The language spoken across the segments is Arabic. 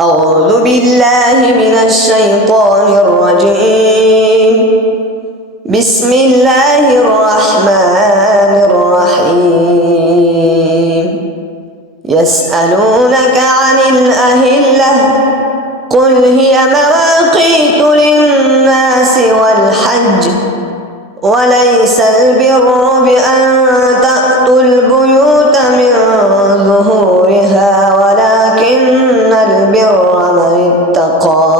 أعوذ بالله من الشيطان الرجيم. بسم الله الرحمن الرحيم. يسألونك عن الأهلة قل هي مواقيت للناس والحج وليس البر بأن تأتوا البيوت من ظهورها ولكن البر من اتقى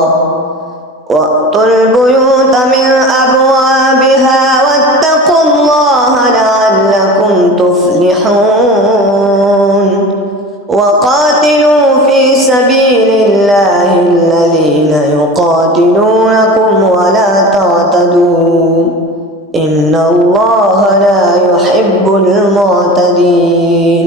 وأتوا البيوت من أبوابها واتقوا الله لعلكم تفلحون. وقاتلوا في سبيل الله الذين يقاتلونكم ولا تعتدوا إن الله لا يحب المعتدين.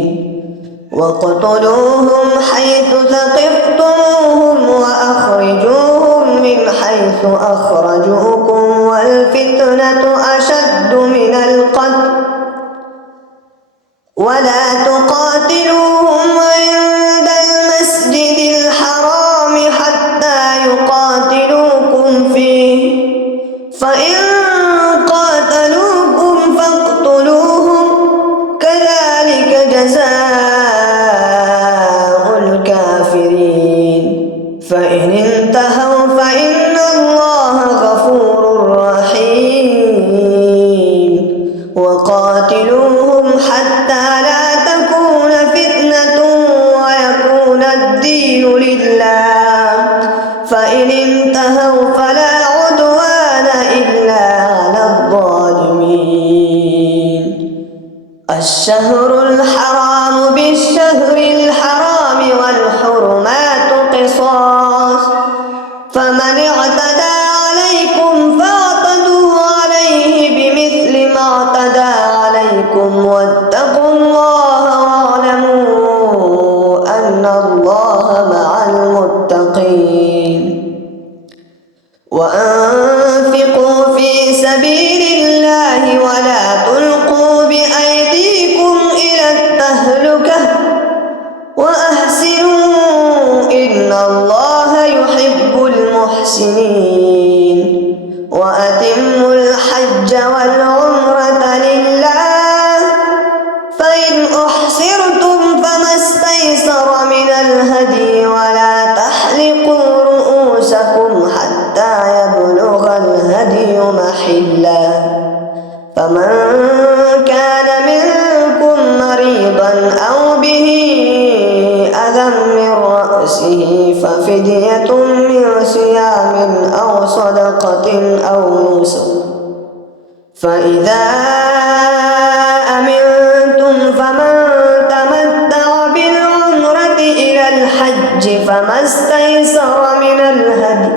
وَاقْتُلُوهُمْ حيث ثقفتموهم وأخرجوهم من حيث أخرجوكم والفتنة أشد من القتل ولا تقاتلوهم عند المسجد الحرام حتى يقاتلوكم فيه فإن قاتلوكم فاقتلوهم كذلك جزاء الكافرين. فإن انتهوا فإن الله غفور رحيم. وقاتلوهم حتى لا تكون فتنة ويكون الدين لله فإن انتهوا فلا عدوان إلا على الظالمين. الشهر الحرام بالشهر الحرام والحرمات قصاص فمن اعتدى عليكم فاعتدوا عليه بمثل ما اعتدى عليكم واتقوا الله واعلموا أن الله مع المتقين. وأنفقوا في سبيل الله ولا تلقوا بأيديكم إلى التهلكة وأحسنوا إن الله يحب المحسنين. وأتموا الحج والعمرة لله فإن أحصرتم فما استيسر من الهدي ولا تحلقوا رؤوسكم حتى يبلغ الهدي محله فمن كان منكم مريضا أو به أذى من رأسه ففدية من صيام أو صدقة أو نسك فإذا أمنتم فمن تمتع بالعمرة إلى الحج فما استيسر من الهدي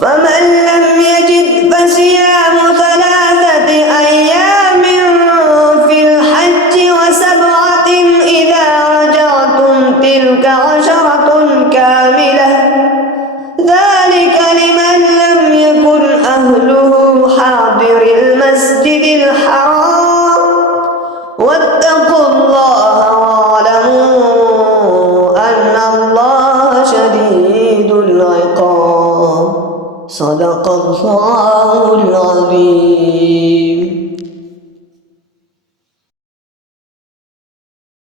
فمن لم يجد فصيام 3 أيام في الحج و7 إذا رجعتم تلك 10 كاملة ذلك لمن لم يكن أهله حاضر المسجد الحرام واتقوا الله واعلموا أن الله شديد العقاب. صدق الله